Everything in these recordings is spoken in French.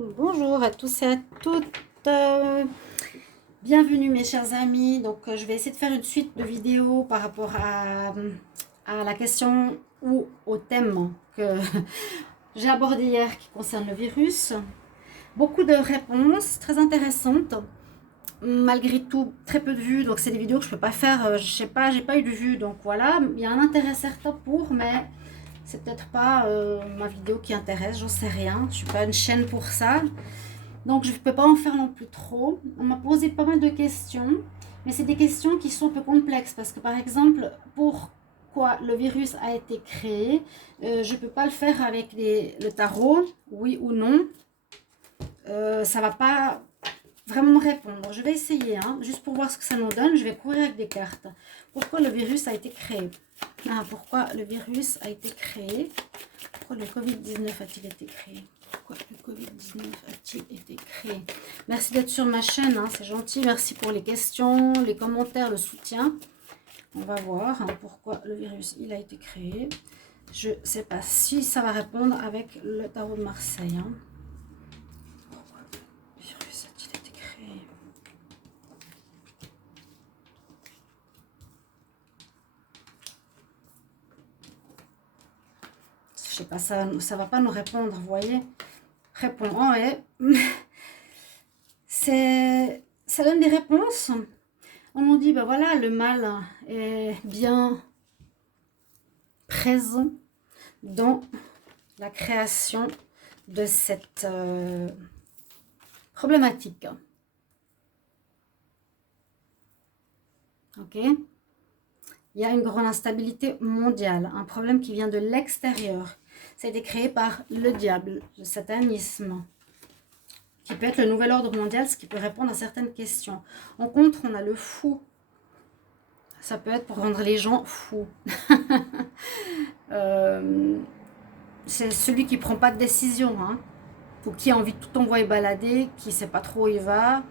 Bonjour à tous et à toutes. Bienvenue mes chers amis. Donc je vais essayer de faire une suite de vidéos par rapport à la question ou au thème que j'ai abordé hier qui concerne le virus. Beaucoup de réponses très intéressantes. Malgré tout, très peu de vues. Donc c'est des vidéos que je peux pas faire. Je sais pas, j'ai pas eu de vues. Donc voilà, il y a un intérêt certain pour, mais c'est peut-être pas ma vidéo qui intéresse. J'en sais rien. Je suis pas une chaîne pour ça. Donc je ne peux pas en faire non plus trop. On m'a posé pas mal de questions, mais c'est des questions qui sont un peu complexes parce que par exemple, pourquoi le virus a été créé, je ne peux pas le faire avec le tarot, oui ou non. Ça ne va pas vraiment me répondre. Je vais essayer, hein, juste pour voir ce que ça nous donne. Je vais courir avec des cartes. Pourquoi le virus a été créé? Pourquoi le virus a été créé? Pourquoi le Covid-19 a-t-il été créé? Pourquoi le Covid-19 a-t-il été créé? Merci d'être sur ma chaîne, hein, c'est gentil. Merci pour les questions, les commentaires, le soutien. On va voir pourquoi le virus il a été créé. Je ne sais pas si ça va répondre avec le tarot de Marseille. Hein. Pourquoi le virus a-t-il été créé? Je sais pas, ça ne va pas nous répondre, vous voyez. Répondre, ouais. Ça donne des réponses. On nous dit, ben voilà, le mal est bien présent dans la création de cette problématique. Ok? Il y a une grande instabilité mondiale, un problème qui vient de l'extérieur. Ça a été créé par le diable, le satanisme, qui peut être le nouvel ordre mondial, ce qui peut répondre à certaines questions. En contre, on a le fou. Ça peut être pour rendre les gens fous. C'est celui qui prend pas de décision, hein, ou qui a envie de tout envoyer balader, qui sait pas trop où il va.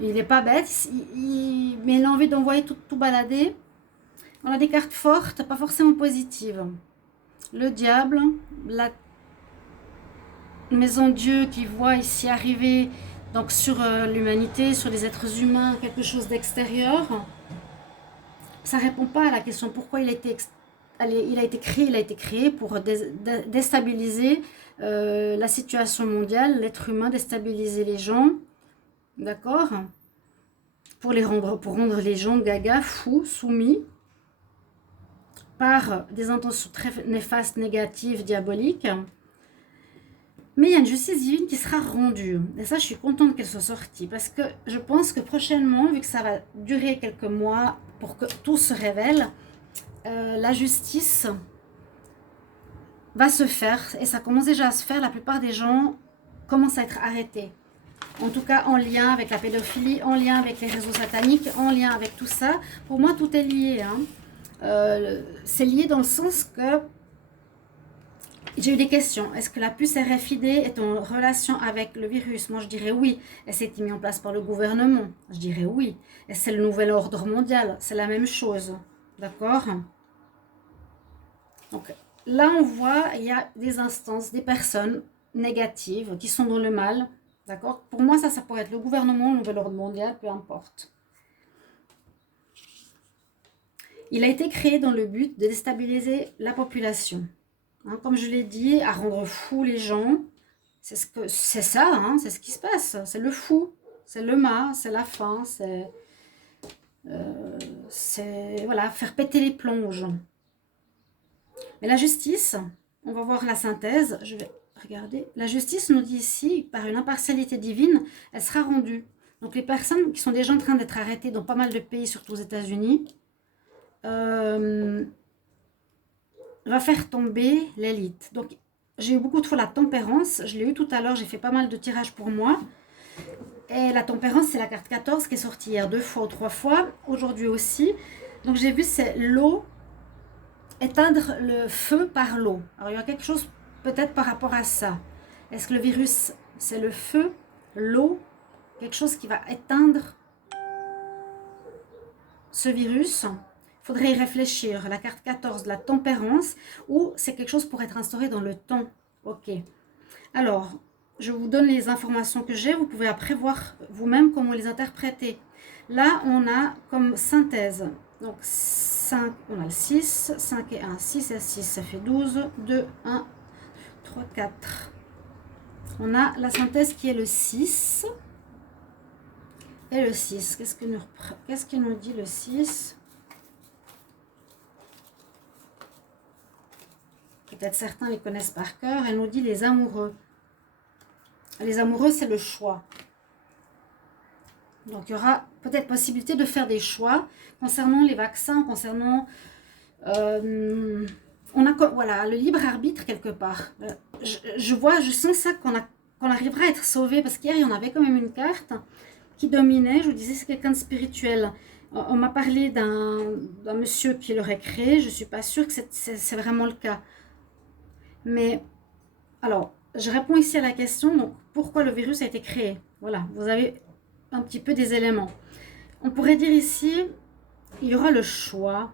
Il n'est pas bête, mais il a envie d'envoyer tout balader. On a des cartes fortes, pas forcément positives. Le diable, la maison Dieu qui voit ici arriver donc sur l'humanité, sur les êtres humains, quelque chose d'extérieur. Ça répond pas à la question pourquoi il a été créé pour déstabiliser la situation mondiale, l'être humain, déstabiliser les gens, d'accord, pour rendre les gens gaga, fous, soumis, par des intentions très néfastes, négatives, diaboliques. Mais il y a une justice divine qui sera rendue. Et ça, je suis contente qu'elle soit sortie. Parce que je pense que prochainement, vu que ça va durer quelques mois pour que tout se révèle, la justice va se faire. Et ça commence déjà à se faire. La plupart des gens commencent à être arrêtés. En tout cas, en lien avec la pédophilie, en lien avec les réseaux sataniques, en lien avec tout ça. Pour moi, tout est lié. Hein. C'est lié dans le sens que j'ai eu des questions. Est-ce que la puce RFID est en relation avec le virus? Moi, je dirais oui. Est-ce que c'est mis en place par le gouvernement? Je dirais oui. Et c'est le nouvel ordre mondial. C'est la même chose. D'accord? Donc, là, on voit, il y a des instances, des personnes négatives qui sont dans le mal. D'accord? Pour moi, ça pourrait être le gouvernement, le nouvel ordre mondial, peu importe. Il a été créé dans le but de déstabiliser la population. Hein, comme je l'ai dit, à rendre fous les gens. C'est ça, hein, c'est ce qui se passe. C'est le fou, c'est le mât, c'est la faim, c'est voilà, faire péter les plombs aux gens. Mais la justice, on va voir la synthèse, je vais regarder. La justice nous dit ici, par une impartialité divine, elle sera rendue. Donc les personnes qui sont déjà en train d'être arrêtées dans pas mal de pays, surtout aux États-Unis, va faire tomber l'élite. Donc j'ai eu beaucoup de fois la tempérance, je l'ai eu tout à l'heure, j'ai fait pas mal de tirages pour moi. Et la tempérance, c'est la carte 14 qui est sortie hier 2 fois ou 3 fois, aujourd'hui aussi. Donc j'ai vu, c'est l'eau, éteindre le feu par l'eau. Alors il y a quelque chose peut-être par rapport à ça. Est-ce que le virus, c'est le feu, l'eau, quelque chose qui va éteindre ce virus? Il faudrait y réfléchir. La carte 14, la tempérance, ou c'est quelque chose pour être instauré dans le temps. Ok. Alors, je vous donne les informations que j'ai, vous pouvez après voir vous-même comment les interpréter. Là, on a comme synthèse, donc 5, on a le 6, 5 et 1, 6 et 6, ça fait 12, 2, 1, 3, 4. On a la synthèse qui est le 6 et le 6. Qu'est-ce qu'il nous dit le 6? Peut-être certains les connaissent par cœur. Elle nous dit les amoureux. Les amoureux, c'est le choix. Donc, il y aura peut-être possibilité de faire des choix concernant les vaccins, concernant... on a voilà, le libre arbitre quelque part. Je sens ça qu'on arrivera à être sauvé. Parce qu'hier, il y en avait quand même une carte qui dominait. Je vous disais, c'est quelqu'un de spirituel. On m'a parlé d'un monsieur qui l'aurait créé. Je ne suis pas sûre que c'est vraiment le cas. Mais, alors, je réponds ici à la question. Donc, pourquoi le virus a été créé? Voilà, vous avez un petit peu des éléments. On pourrait dire ici, il y aura le choix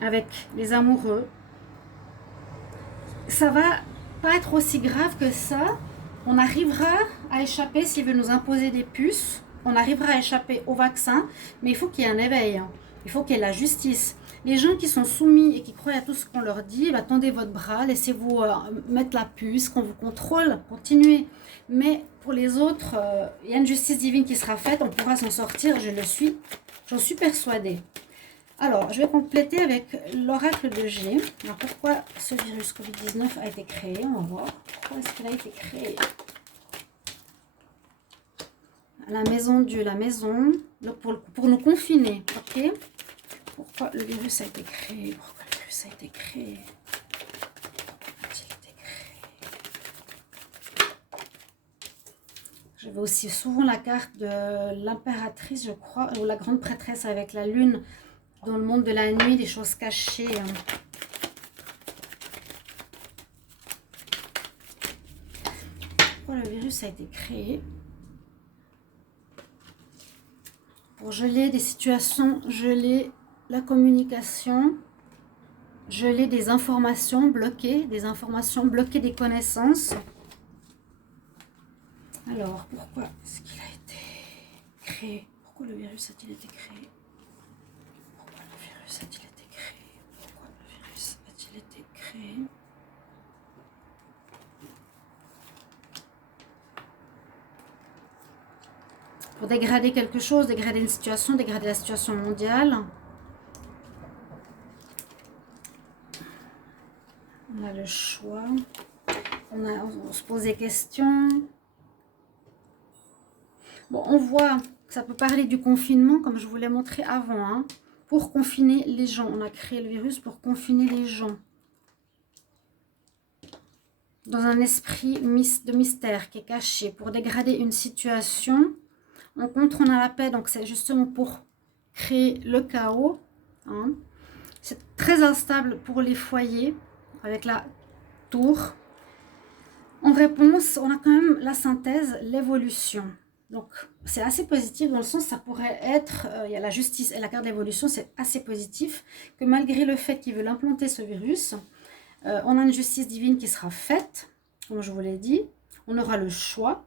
avec les amoureux. Ça va pas être aussi grave que ça. On arrivera à échapper s'il veut nous imposer des puces. On arrivera à échapper au vaccin, mais il faut qu'il y ait un éveil. Il faut qu'il y ait la justice. Les gens qui sont soumis et qui croient à tout ce qu'on leur dit, bah, tendez votre bras, laissez-vous mettre la puce, qu'on vous contrôle, continuez. Mais pour les autres, il y a une justice divine qui sera faite, on pourra s'en sortir, j'en suis persuadée. Alors, je vais compléter avec l'oracle de G. Alors, pourquoi ce virus Covid-19 a été créé? On va voir. Pourquoi est-ce qu'il a été créé? La maison Dieu, la maison, donc pour nous confiner, ok? Pourquoi le virus a été créé? Pourquoi le virus a été créé? J'avais aussi souvent la carte de l'impératrice, je crois, ou la grande prêtresse avec la lune dans le monde de la nuit, des choses cachées. Pourquoi le virus a été créé? Pour geler des situations, geler la communication, geler des informations bloquées, des connaissances. Alors, pourquoi est-ce qu'il a été créé? Pourquoi le virus a-t-il été créé? Pourquoi le virus a-t-il été créé? Pourquoi le virus a-t-il été créé? Pour dégrader quelque chose, dégrader une situation, dégrader la situation mondiale. On a le choix. On se pose des questions. Bon, on voit que ça peut parler du confinement, comme je vous l'ai montré avant. Hein, pour confiner les gens. On a créé le virus pour confiner les gens. Dans un esprit de mystère qui est caché. Pour dégrader une situation. On contre, on a la paix. Donc, c'est justement pour créer le chaos. Hein. C'est très instable pour les foyers. Avec la tour. En réponse, on a quand même la synthèse, l'évolution. Donc, c'est assez positif dans le sens, ça pourrait être, il y a la justice et la carte d'évolution, c'est assez positif, que malgré le fait qu'ils veulent implanter ce virus, on a une justice divine qui sera faite, comme je vous l'ai dit, on aura le choix,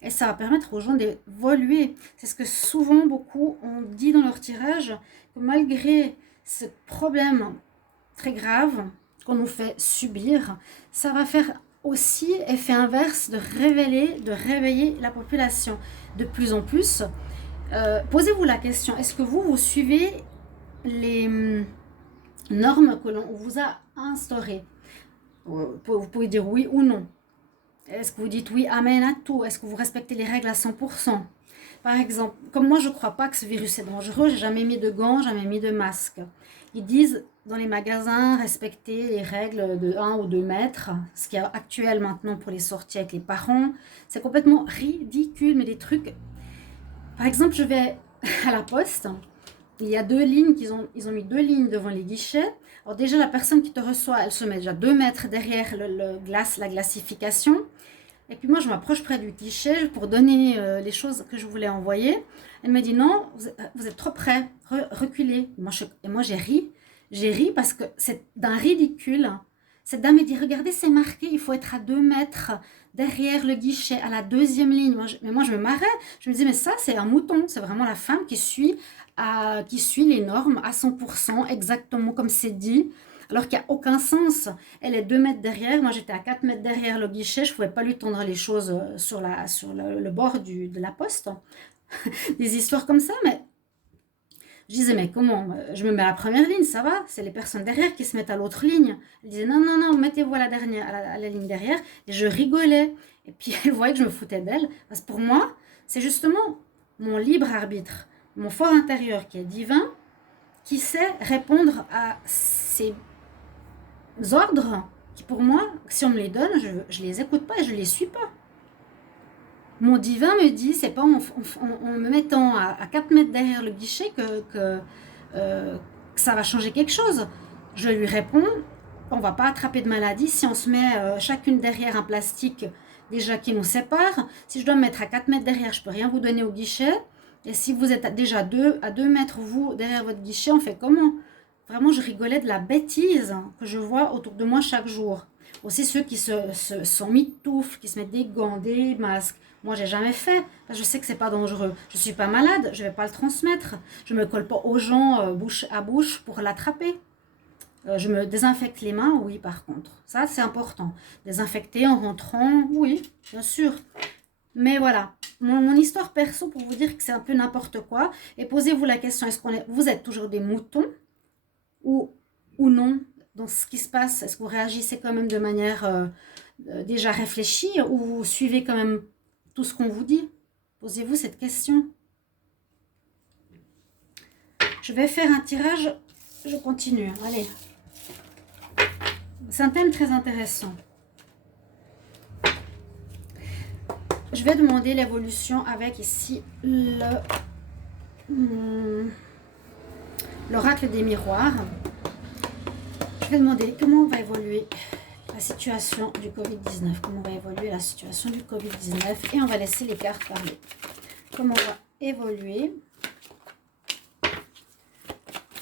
et ça va permettre aux gens d'évoluer. C'est ce que souvent, beaucoup ont dit dans leur tirage, que malgré ce problème très grave qu'on nous fait subir, ça va faire aussi effet inverse de réveiller la population de plus en plus. Posez-vous la question, est-ce que vous suivez les normes que l'on vous a instaurées? Vous pouvez dire oui ou non. Est-ce que vous dites oui, amen à tout? Est-ce que vous respectez les règles à 100%? Par exemple, comme moi je ne crois pas que ce virus est dangereux, j'ai jamais mis de gants, jamais mis de masque. Ils disent dans les magasins, respecter les règles de 1 ou 2 mètres, ce qui est actuel maintenant pour les sorties avec les parents. C'est complètement ridicule, mais des trucs... Par exemple, je vais à la poste, il y a 2 lignes, ils ont mis 2 lignes devant les guichets. Alors déjà, la personne qui te reçoit, elle se met déjà 2 mètres derrière la glacification. Et puis moi, je m'approche près du guichet pour donner les choses que je voulais envoyer. Elle me dit non, vous êtes trop près, reculez. Et moi, j'ai ri. J'ai ri parce que c'est d'un ridicule. Cette dame me dit, regardez, c'est marqué, il faut être à 2 mètres derrière le guichet, à la 2e ligne. Moi, je me marrais. Je me disais, mais ça, c'est un mouton. C'est vraiment la femme qui suit les normes à 100%, exactement comme c'est dit. Alors qu'il n'y a aucun sens. Elle est 2 mètres derrière. Moi, j'étais à 4 mètres derrière le guichet. Je ne pouvais pas lui tendre les choses sur le bord de la poste. Des histoires comme ça, mais je disais, mais comment? Je me mets à la première ligne, ça va? C'est les personnes derrière qui se mettent à l'autre ligne. Elle disait, non, non, non, mettez-vous à la dernière, à la ligne derrière. Et je rigolais. Et puis, elle voyait que je me foutais d'elle. Parce que pour moi, c'est justement mon libre arbitre, mon fort intérieur qui est divin, qui sait répondre à ces ordres qui, pour moi, si on me les donne, je les écoute pas et je les suis pas. Mon divin me dit, c'est pas en me mettant à 4 mètres derrière le guichet que ça va changer quelque chose. Je lui réponds, on va pas attraper de maladie si on se met chacune derrière un plastique déjà qui nous sépare. Si je dois me mettre à 4 mètres derrière, je peux rien vous donner au guichet. Et si vous êtes déjà à 2 mètres, vous, derrière votre guichet, on fait comment? Vraiment, je rigolais de la bêtise que je vois autour de moi chaque jour. Aussi ceux qui sont mitoufles, qui se mettent des gants, des masques. Moi, j'ai jamais fait, parce que je sais que c'est pas dangereux. Je suis pas malade, je vais pas le transmettre. Je me colle pas aux gens bouche à bouche pour l'attraper. Je me désinfecte les mains, oui, par contre. Ça, c'est important. Désinfecter en rentrant, oui, bien sûr. Mais voilà, mon histoire perso pour vous dire que c'est un peu n'importe quoi. Et posez-vous la question, vous êtes toujours des moutons ou non dans ce qui se passe? Est-ce que vous réagissez quand même de manière déjà réfléchie ou vous suivez quand même tout ce qu'on vous dit? Posez-vous cette question. Je vais faire un tirage, je continue. Allez. C'est un thème très intéressant. Je vais demander l'évolution avec ici l'oracle des miroirs. Je vais demander comment va évoluer la situation du Covid-19. Comment va évoluer la situation du Covid-19. Et on va laisser les cartes parler. Comment va évoluer.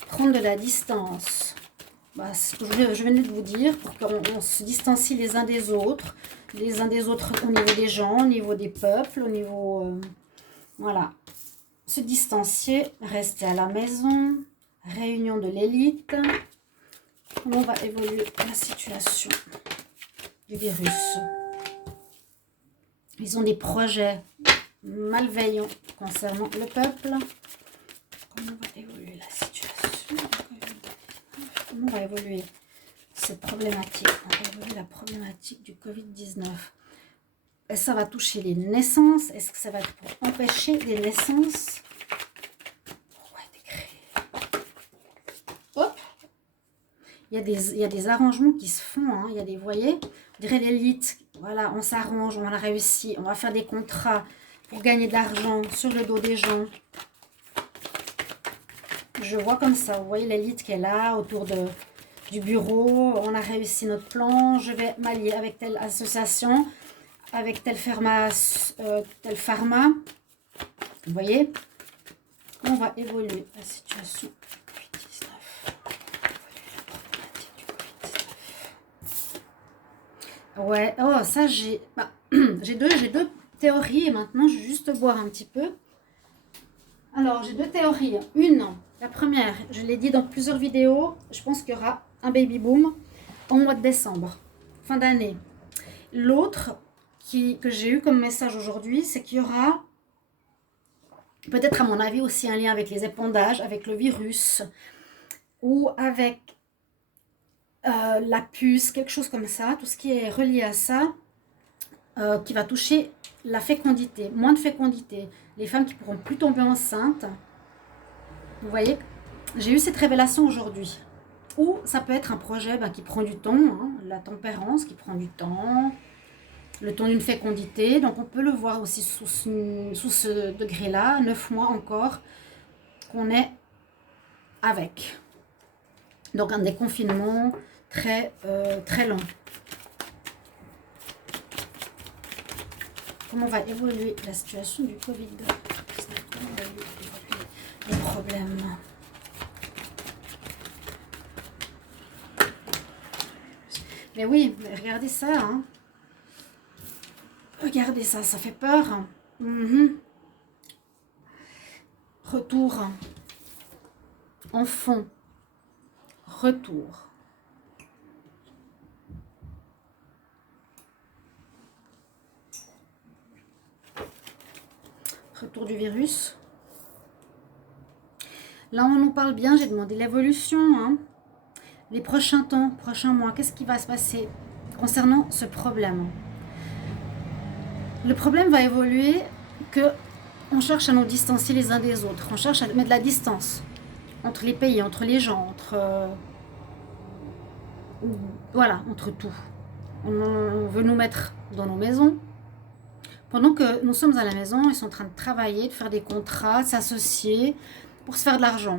Prendre de la distance. Bah, c'est ce que je venais de vous dire, pour qu'on se distancie les uns des autres au niveau des gens, au niveau des peuples, au niveau... voilà. Se distancier, rester à la maison, réunion de l'élite. Comment va évoluer la situation du virus? Ils ont des projets malveillants concernant le peuple. Comment va évoluer la situation? Comment va évoluer cette problématique? On va évoluer la problématique du Covid-19. Est-ce que ça va toucher les naissances? Est-ce que ça va être pour empêcher les naissances? Hop! Il y a des arrangements qui se font. Hein. Il y a des, vous voyez, on dirait l'élite. Voilà, on s'arrange, on a réussi. On va faire des contrats pour gagner de l'argent sur le dos des gens. Je vois comme ça. Vous voyez l'élite qui est là, autour du bureau. On a réussi notre plan. Je vais m'allier avec telle association, avec tel pharma. Vous voyez? On va évoluer la situation. Ouais, oh ça j'ai deux théories et maintenant je vais juste boire un petit peu. Alors j'ai deux théories. La première, je l'ai dit dans plusieurs vidéos, je pense qu'il y aura un baby boom au mois de décembre, fin d'année. L'autre que j'ai eu comme message aujourd'hui, c'est qu'il y aura peut-être à mon avis aussi un lien avec les épandages, avec le virus ou avec la puce, quelque chose comme ça, tout ce qui est relié à ça, qui va toucher la fécondité, moins de fécondité, les femmes qui pourront plus tomber enceintes. Vous voyez, j'ai eu cette révélation aujourd'hui. Ou ça peut être un projet qui prend du temps, hein, la tempérance qui prend du temps, le temps d'une fécondité. Donc on peut le voir aussi sous ce degré-là, 9 mois encore, qu'on est avec. Donc un déconfinement très long. Comment va évoluer la situation du Covid? Comment va évoluer les problèmes? Et oui, regardez ça. Hein. Regardez ça, ça fait peur. Retour. En fond. Retour. Retour du virus. Là, on nous parle bien. J'ai demandé l'évolution. Hein. Les prochains temps, prochains mois. Qu'est-ce qui va se passer concernant ce problème? Le problème va évoluer que on cherche à nous distancier les uns des autres. On cherche à mettre de la distance entre les pays, entre les gens, voilà, entre tout. On veut nous mettre dans nos maisons. Pendant que nous sommes à la maison, ils sont en train de travailler, de faire des contrats, de s'associer pour se faire de l'argent.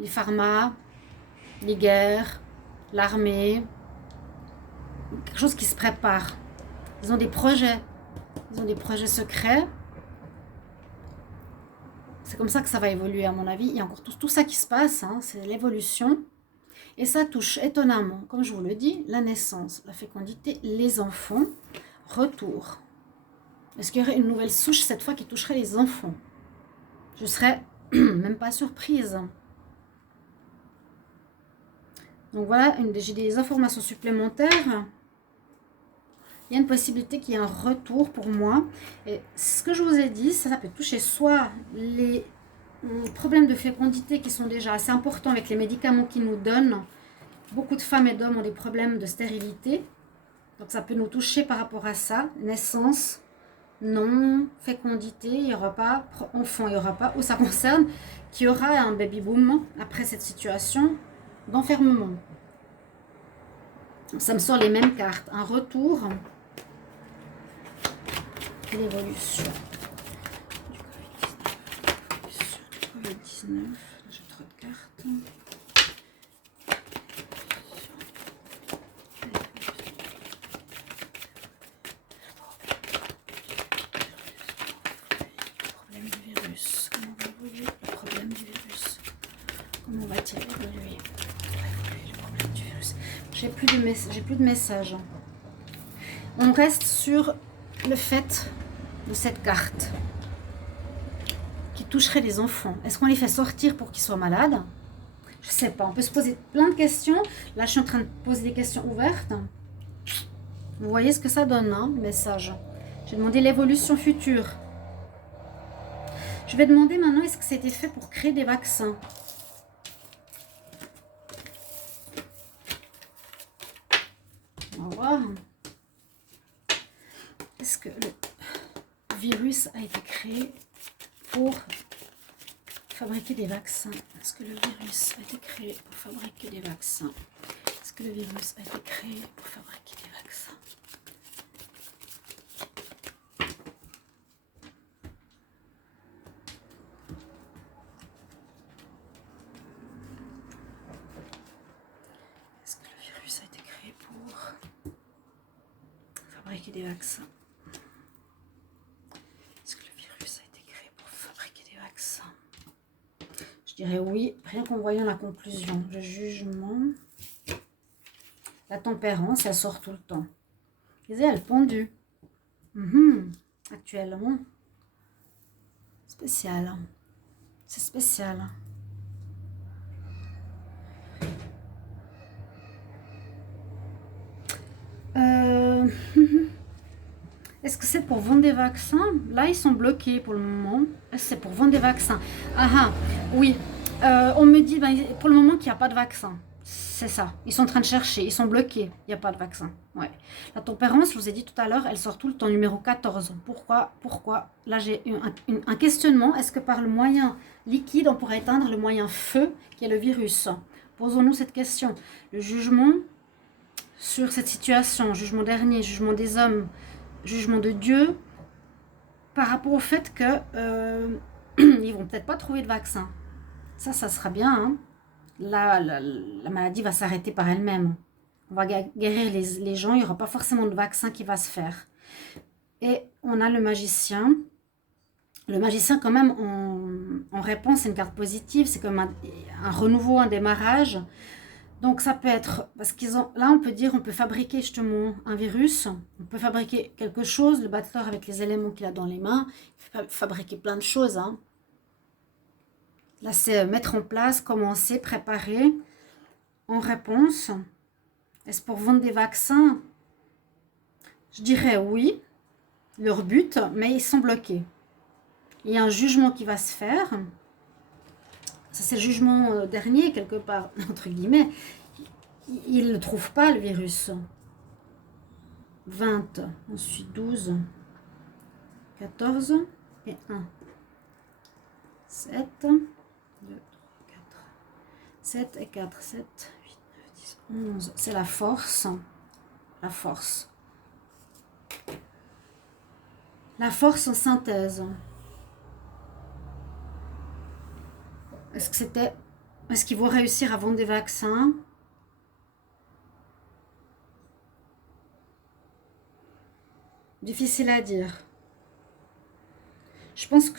Les pharma, les guerres, l'armée, quelque chose qui se prépare. Ils ont des projets secrets. C'est comme ça que ça va évoluer à mon avis. Il y a encore tout ça qui se passe, hein, c'est l'évolution. Et ça touche étonnamment, comme je vous le dis, la naissance, la fécondité, les enfants. Retour. Est-ce qu'il y aurait une nouvelle souche cette fois qui toucherait les enfants? Je serais même pas surprise. Donc voilà, j'ai des informations supplémentaires. Il y a une possibilité qu'il y ait un retour pour moi. Et ce que je vous ai dit, ça peut toucher soit les problèmes de fécondité qui sont déjà assez importants avec les médicaments qu'ils nous donnent. Beaucoup de femmes et d'hommes ont des problèmes de stérilité. Donc ça peut nous toucher par rapport à ça. Naissance, non, fécondité, il n'y aura pas, enfant, il n'y aura pas. Ou ça concerne qu'il y aura un baby boom après cette situation d'enfermement. Ça me sort les mêmes cartes. Un retour. L'évolution du Covid-19. J'ai trop de cartes. Le problème du virus. Comment va évoluer le problème du virus? Comment va-t-il évoluer? Le problème du virus. J'ai plus de messages. On reste sur le fait de cette carte qui toucherait les enfants. Est-ce qu'on les fait sortir pour qu'ils soient malades? Je ne sais pas. On peut se poser plein de questions. Là, je suis en train de poser des questions ouvertes. Vous voyez ce que ça donne, hein, le message. J'ai demandé l'évolution future. Je vais demander maintenant, est-ce que c'était fait pour créer des vaccins? On va voir. Est-ce que le virus a été créé pour fabriquer des vaccins? Est-ce que le virus a été créé pour fabriquer des vaccins? Est-ce que le virus a été créé pour fabriquer des vaccins? Est-ce que le virus a été créé pour fabriquer des vaccins? Je dirais oui, rien qu'en voyant la conclusion. Le jugement, la tempérance, elle sort tout le temps. Vous elle pendue. Actuellement, spécial. C'est spécial. Est-ce que c'est pour vendre des vaccins? Là, ils sont bloqués pour le moment. Est-ce que c'est pour vendre des vaccins? Oui. On me dit pour le moment qu'il n'y a pas de vaccin. C'est ça. Ils sont en train de chercher. Ils sont bloqués. Il n'y a pas de vaccin. Ouais. La tempérance, je vous ai dit tout à l'heure, elle sort tout le temps, numéro 14. Pourquoi? Là, j'ai un questionnement. Est-ce que par le moyen liquide, on pourrait éteindre le moyen feu, qui est le virus? Posons-nous cette question. Le jugement sur cette situation, jugement dernier, jugement des hommes, jugement de Dieu, par rapport au fait que ils vont peut-être pas trouver de vaccin. Ça sera bien. Hein. La maladie va s'arrêter par elle-même. On va guérir les gens. Il n'y aura pas forcément de vaccin qui va se faire. Et on a le magicien. Le magicien, quand même, en réponse, c'est une carte positive. C'est comme un renouveau, un démarrage. Donc ça peut être, parce qu'ils ont, là on peut dire, on peut fabriquer justement un virus, on peut fabriquer quelque chose, le battleur avec les éléments qu'il a dans les mains, il peut fabriquer plein de choses, hein. Là c'est mettre en place, commencer, préparer, en réponse. Est-ce pour vendre des vaccins? Je dirais oui, leur but, mais ils sont bloqués. Il y a un jugement qui va se faire, ça c'est le jugement dernier quelque part, entre guillemets, ils ne trouvent pas le virus. 20, ensuite 12, 14 et 1. 7, 2, 3, 4, 7 et 4, 7, 8, 9, 10, 11. C'est la force. La force. La force en synthèse. Est-ce que c'était... Est-ce qu'ils vont réussir à vendre des vaccins? Difficile à dire. Je pense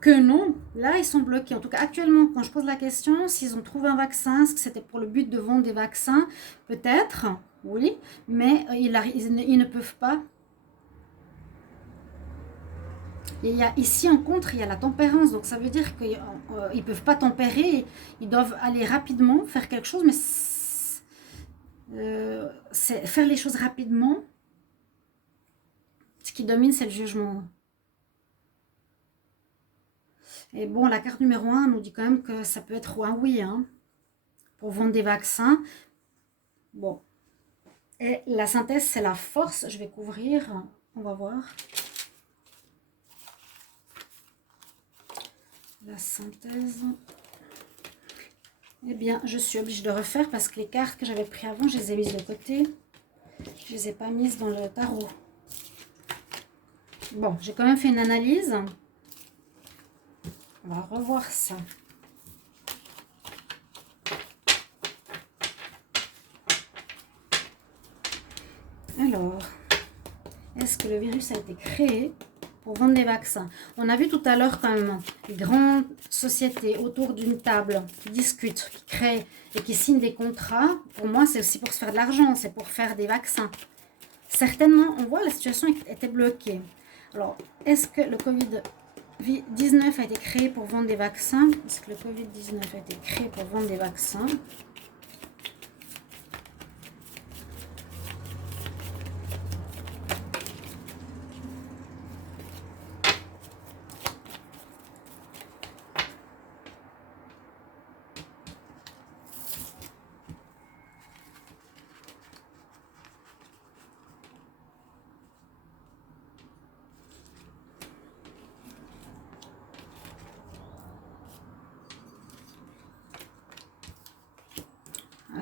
que non. Là, ils sont bloqués. En tout cas, actuellement, quand je pose la question, s'ils ont trouvé un vaccin, est-ce que c'était pour le but de vendre des vaccins? Peut-être, oui, mais ils ne peuvent pas. Il y a, ici, en contre, il y a la tempérance. Donc, ça veut dire qu'ils ne peuvent pas tempérer. Ils doivent aller rapidement, faire quelque chose, mais faire les choses rapidement. Ce qui domine, c'est le jugement. Et bon, la carte numéro 1 nous dit quand même que ça peut être un oui, hein, pour vendre des vaccins. Bon. Et la synthèse, c'est la force. Je vais couvrir. On va voir. La synthèse. Eh bien, je suis obligée de refaire parce que les cartes que j'avais prises avant, je les ai mises de côté. Je ne les ai pas mises dans le tarot. Bon, j'ai quand même fait une analyse. On va revoir ça. Alors, est-ce que le virus a été créé pour vendre des vaccins? On a vu tout à l'heure quand même les grandes sociétés autour d'une table qui discutent, qui créent et qui signent des contrats. Pour moi, c'est aussi pour se faire de l'argent, c'est pour faire des vaccins. Certainement, on voit la situation était bloquée. Alors, est-ce que le Covid-19 a été créé pour vendre des vaccins? Est-ce que le Covid-19 a été créé pour vendre des vaccins?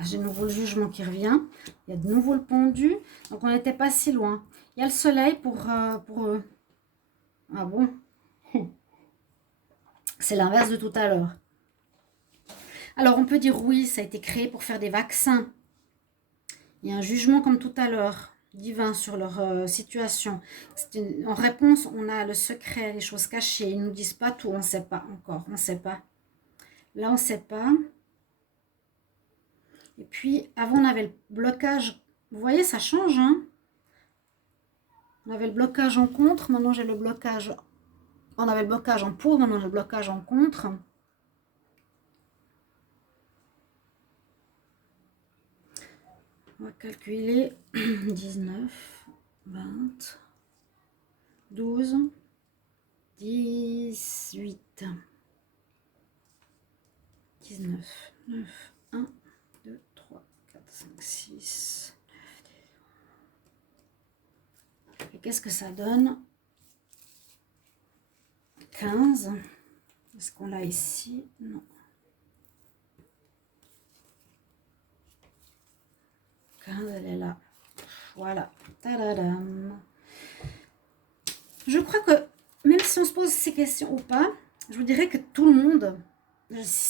J'ai de nouveau le jugement qui revient. Il y a de nouveau le pendu. Donc, on n'était pas si loin. Il y a le soleil pour eux. Ah bon? C'est l'inverse de tout à l'heure. Alors, on peut dire oui, ça a été créé pour faire des vaccins. Il y a un jugement comme tout à l'heure, divin sur leur situation. En réponse, on a le secret, les choses cachées. Ils ne nous disent pas tout, on ne sait pas encore. On ne sait pas. Là, on ne sait pas. Et puis, avant, on avait le blocage. Vous voyez, ça change, hein? On avait le blocage en contre. Maintenant, j'ai le blocage. On avait le blocage en pour. Maintenant, j'ai le blocage en contre. On va calculer 19, 20, 12, 18, 19, 9, 1, 2, 3, 4, 5, 6. Et qu'est-ce que ça donne? 15. Est-ce qu'on l'a ici? Non. 15, elle est là. Voilà. Tadadam. Je crois que, même si on se pose ces questions ou pas, je vous dirais que tout le monde,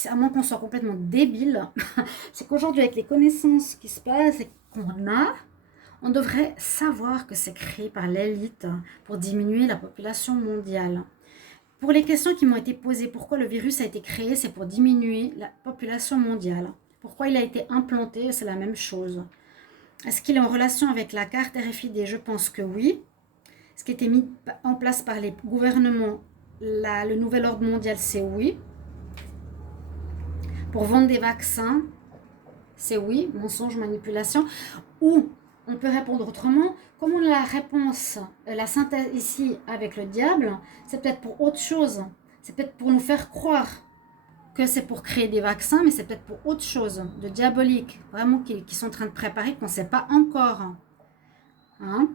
à moins qu'on soit complètement débile, c'est qu'aujourd'hui, avec les connaissances qui se passent et qu'on a, on devrait savoir que c'est créé par l'élite pour diminuer la population mondiale. Pour les questions qui m'ont été posées, pourquoi le virus a été créé, c'est pour diminuer la population mondiale. Pourquoi il a été implanté, c'est la même chose. Est-ce qu'il est en relation avec la carte RFID? Je pense que oui. Ce qui a été mis en place par les gouvernements, le nouvel ordre mondial, c'est oui. Pour vendre des vaccins, c'est oui, mensonge, manipulation. Ou on peut répondre autrement. Comme on a la réponse, la synthèse ici avec le diable, c'est peut-être pour autre chose. C'est peut-être pour nous faire croire que c'est pour créer des vaccins, mais c'est peut-être pour autre chose, de diabolique, vraiment qui sont en train de préparer, qu'on ne sait pas encore. Hein?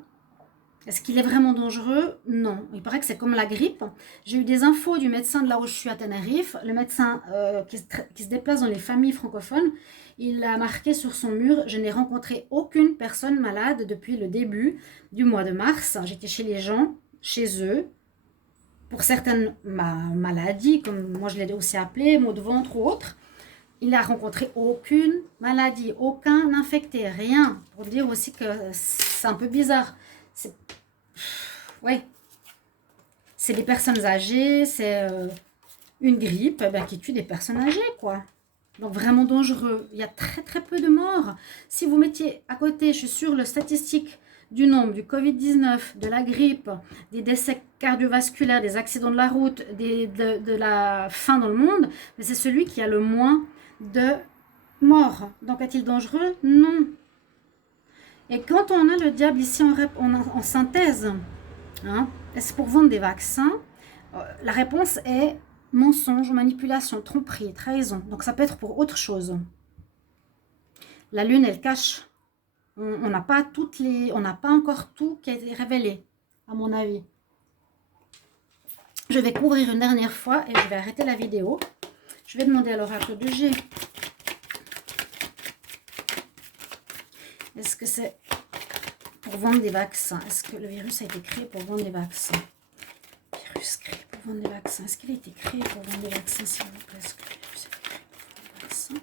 Est-ce qu'il est vraiment dangereux? Non. Il paraît que c'est comme la grippe. J'ai eu des infos du médecin de là où je suis à Tenerife, le médecin qui se déplace dans les familles francophones. Il a marqué sur son mur: je n'ai rencontré aucune personne malade depuis le début du mois de mars. J'étais chez les gens, chez eux, pour certaines maladies, comme moi je l'ai aussi appelé, maux de ventre ou autres. Il n'a rencontré aucune maladie, aucun infecté, rien. Pour dire aussi que c'est un peu bizarre. Ouais, c'est des personnes âgées, c'est une grippe qui tue des personnes âgées, quoi. Donc vraiment dangereux. Il y a très très peu de morts. Si vous mettiez à côté, je suis sur le statistique du nombre du Covid-19, de la grippe, des décès cardiovasculaires, des accidents de la route, de la faim dans le monde, mais c'est celui qui a le moins de morts. Donc est-il dangereux? Non. Et quand on a le diable ici en synthèse, hein, est-ce pour vendre des vaccins? La réponse est mensonge, manipulation, tromperie, trahison. Donc ça peut être pour autre chose. La lune, elle cache. On n'a pas encore tout qui a été révélé, à mon avis. Je vais couvrir une dernière fois et je vais arrêter la vidéo. Je vais demander à l'oracle de G. Est-ce que c'est pour vendre des vaccins? Est-ce que le virus a été créé pour vendre des vaccins? Virus créé pour vendre des vaccins. Est-ce qu'il a été créé pour vendre des vaccins, s'il vous plaît? Est-ce que le virus a été créé pour vendre des vaccins?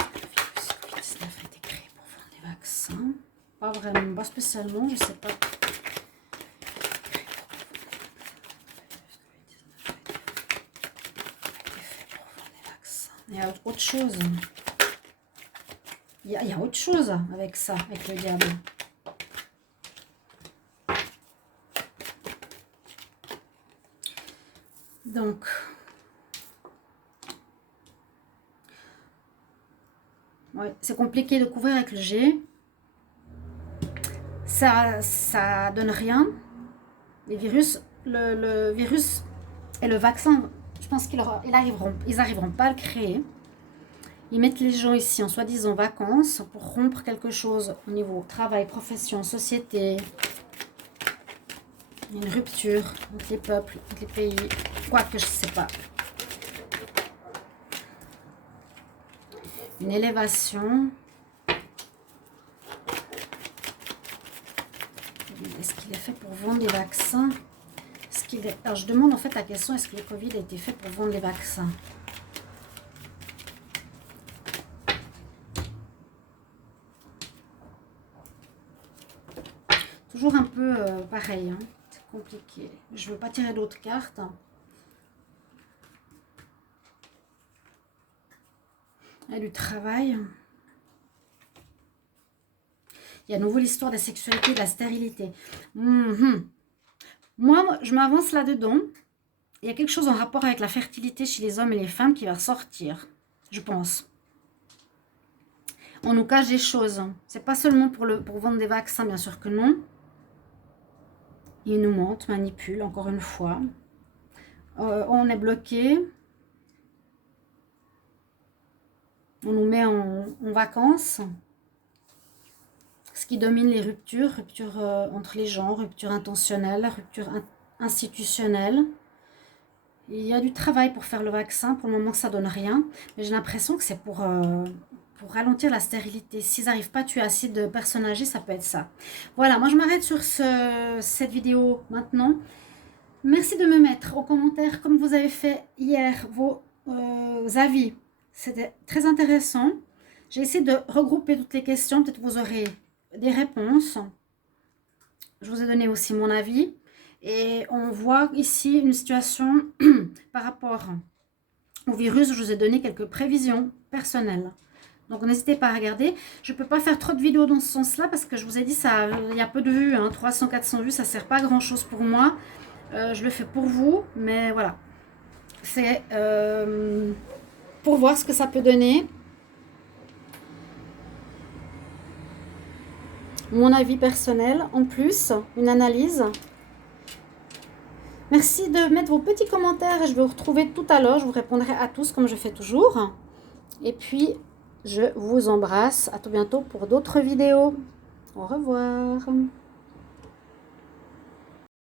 Le virus Covid-19 a été créé pour vendre des vaccins? Pas vraiment, pas spécialement, je sais pas. Il y a autre chose. Il y a autre chose avec ça, avec le diable. Donc, ouais, c'est compliqué de couvrir avec le G. Ça donne rien. Les virus, le virus et le vaccin, je pense ils arriveront pas à le créer. Ils mettent les gens ici en soi-disant vacances pour rompre quelque chose au niveau travail, profession, société. Une rupture entre les peuples, entre les pays, quoi que je ne sais pas. Une élévation. Est-ce qu'il est fait pour vendre des vaccins? Alors je demande en fait la question, est-ce que le Covid a été fait pour vendre les vaccins? Toujours un peu pareil, hein. C'est compliqué. Je ne veux pas tirer d'autres cartes. Il y a du travail. Il y a à nouveau l'histoire de la sexualité, de la stérilité. Moi, je m'avance là-dedans. Il y a quelque chose en rapport avec la fertilité chez les hommes et les femmes qui va sortir, je pense. On nous cache des choses. C'est pas seulement pour vendre des vaccins, bien sûr que non. Ils nous mentent, manipulent, encore une fois. On est bloqué. On nous met en vacances. Ce qui domine les ruptures, ruptures entre les gens, ruptures intentionnelles, ruptures institutionnelles. Il y a du travail pour faire le vaccin. Pour le moment, ça donne rien. Mais j'ai l'impression que c'est pour ralentir la stérilité. S'ils n'arrivent pas à tuer assez de personnes âgées, ça peut être ça. Voilà, moi je m'arrête sur cette vidéo maintenant. Merci de me mettre en commentaire, comme vous avez fait hier, vos avis. C'était très intéressant. J'ai essayé de regrouper toutes les questions. Peut-être vous aurez des réponses. Je vous ai donné aussi mon avis. Et on voit ici une situation par rapport au virus. Je vous ai donné quelques prévisions personnelles. Donc n'hésitez pas à regarder. Je ne peux pas faire trop de vidéos dans ce sens-là parce que je vous ai dit, il y a peu de vues, hein, 300-400 vues, ça ne sert pas à grand-chose pour moi. Je le fais pour vous, mais voilà. C'est pour voir ce que ça peut donner. Mon avis personnel, en plus, une analyse. Merci de mettre vos petits commentaires et je vais vous retrouver tout à l'heure. Je vous répondrai à tous comme je fais toujours. Et puis, je vous embrasse. À tout bientôt pour d'autres vidéos. Au revoir.